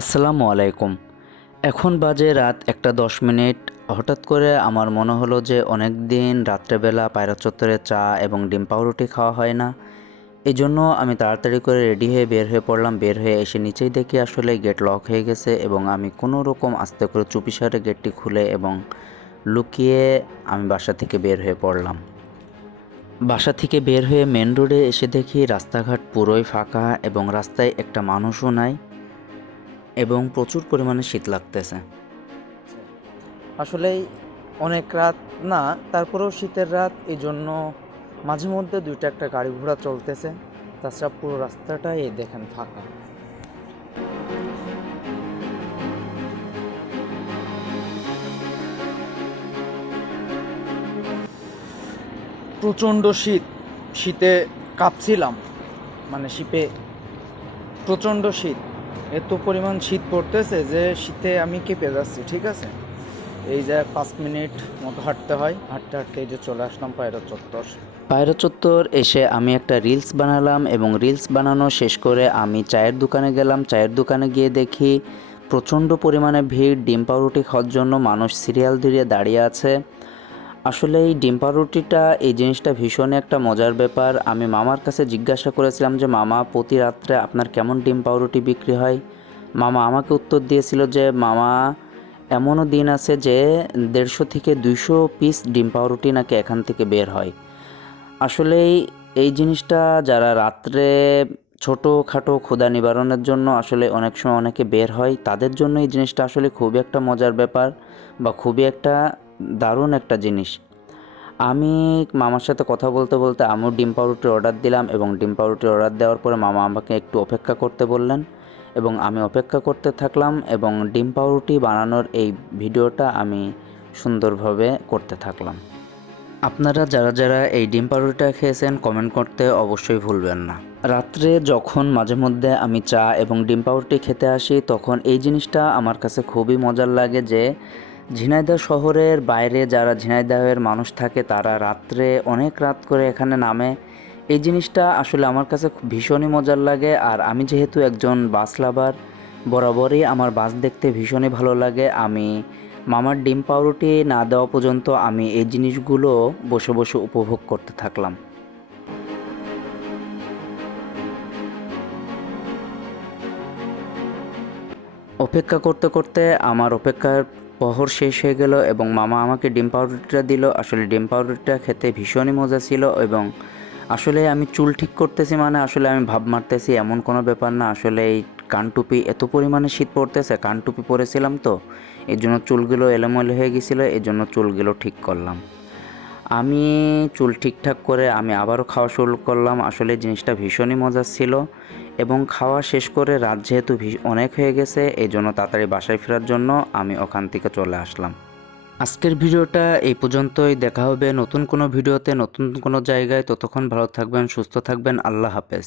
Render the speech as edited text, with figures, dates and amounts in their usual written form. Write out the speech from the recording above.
আসসালামু আলাইকুম। এখন বাজে রাত ১টা ১০ মিনিট। হঠাৎ করে আমার মনে হলো যে অনেক দিন রাত্রেবেলা পায়রা চত্বরে চা এবং ডিম পাউরুটি খাওয়া হয় না। এজন্য আমি তাড়াতাড়ি করে রেডি হয়ে বের হয়ে পড়লাম। বের হয়ে এসে নিচেই দেখি আসলে গেট লক হয়ে গেছে এবং আমি কোনো রকম আস্তে করে চুপিসারে গেটটি খুলে এবং লুকিয়ে আমি বাসা থেকে বের হয়ে পড়লাম। বাসা থেকে বের হয়ে মেন রোডে এসে দেখি রাস্তাঘাট পুরোই ফাঁকা এবং রাস্তায় একটা মানুষও নাই এবং প্রচুর পরিমাণে শীত লাগতেছে। আসলেই অনেক রাত না, তারপরেও শীতের রাত, এই জন্য মাঝে মধ্যে দুইটা একটা গাড়ি ঘোড়া চলতেছে। তাছাড়া পুরো রাস্তাটাই এই দেখেন ফাঁকা। প্রচণ্ড শীত, শীতে কাঁপছিলাম, মানে শীতে প্রচণ্ড শীত, এত পরিমাণ শীত পড়তেছে যে শীতে আমি কেঁপে যাচ্ছি। ঠিক আছে, এই যে 5 মিনিট মতো হাঁটতে হয়, হাঁটতে হাঁটতে এই যে চলে আসলাম পায়রা চত্বর। পায়রা চত্বর এসে আমি একটা রিলস বানালাম এবং রিলস বানানো শেষ করে আমি চায়ের দোকানে গেলাম। চায়ের দোকানে গিয়ে দেখি প্রচণ্ড পরিমাণে ভিড়। ডিম পাউরুটি খাওয়ার জন্য মানুষ সিরিয়াল দিয়ে দাঁড়িয়ে আছে। আসলে এই ডিম পাউরুটিটা, এই জিনিসটা ভীষণই একটা মজার ব্যাপার। আমি মামার কাছে জিজ্ঞাসা করেছিলাম যে মামা, প্রতি রাত্রে আপনার কেমন ডিম পাউরুটি বিক্রি হয়? মামা আমাকে উত্তর দিয়েছিল যে মামা, এমনও দিন আছে যে 150 থেকে 200 পিস ডিম পাউরুটি নাকি এখান থেকে বের হয়। আসলেই এই জিনিসটা যারা রাত্রে ছোটোখাটো ক্ষুধা নিবারণের জন্য আসলে অনেক সময় অনেকে বের হয়, তাদের জন্য এই জিনিসটা আসলে খুবই একটা মজার ব্যাপার বা খুবই একটা দারুণ একটা জিনিস। আমি মামার সাথে কথা বলতে বলতে আমিও ডিম পাউরুটির অর্ডার দিলাম এবং ডিম পাউরুটির অর্ডার দেওয়ার পরে মামা আমাকে একটু অপেক্ষা করতে বললেন এবং আমি অপেক্ষা করতে থাকলাম এবং ডিম পাউরুটি বানানোর এই ভিডিওটা আমি সুন্দরভাবে করতে থাকলাম। আপনারা যারা যারা এই ডিম পাউরুটিটা খেয়েছেন কমেন্ট করতে অবশ্যই ভুলবেন না। রাত্রে যখন মাঝে মধ্যে আমি চা এবং ডিম পাউরুটি খেতে আসি, তখন এই জিনিসটা আমার কাছে খুবই মজার লাগে যে ঝিনাইদহ শহরের বাইরে যারা ঝিনাইদহের মানুষ থাকে তারা রাত্রে অনেক রাত করে এখানে নামে। এই জিনিসটা আসলে আমার কাছে ভীষণই মজার লাগে। আর আমি যেহেতু একজন বাস লাভার, বরাবরই আমার বাস দেখতে ভীষণই ভালো লাগে। আমি মামার ডিম পাউরুটি না দেওয়া পর্যন্ত আমি এই জিনিসগুলো বসে বসে উপভোগ করতে থাকলাম। অপেক্ষা করতে করতে আমার অপেক্ষার প্রহর শেষ হয়ে গেল এবং মামা আমাকে ডিম পাউরুটিটা দিল। আসলে ডিম পাউরুটিটা খেতে ভীষণই মজা ছিল এবং আসলে আমি চুল ঠিক করতেছি, মানে আসলে আমি ভাব মারতেছি এমন কোনো ব্যাপার না। আসলে এই কানটুপি, এত পরিমাণে শীত পড়তেছে, কানটুপি পরেছিলাম তো এই জন্য চুলগুলো এলোমেলো হয়ে গেছিলো, এই জন্য চুলগুলো ঠিক করলাম। আমি চুল ঠিকঠাক করে আমি আবারও খাওয়া শুরু করলাম। আসলে জিনিসটা ভীষণই মজার ছিল এবং খাওয়া শেষ করে রাত যেহেতু অনেক হয়ে গেছে, এই জন্য তাড়াতাড়ি বাসায় ফেরার জন্য আমি ওখান থেকে চলে আসলাম। আজকের ভিডিওটা এই পর্যন্তই। দেখা হবে নতুন কোনো ভিডিওতে, নতুন কোনো জায়গায়। ততক্ষণ ভালো থাকবেন, সুস্থ থাকবেন। আল্লাহ হাফেজ।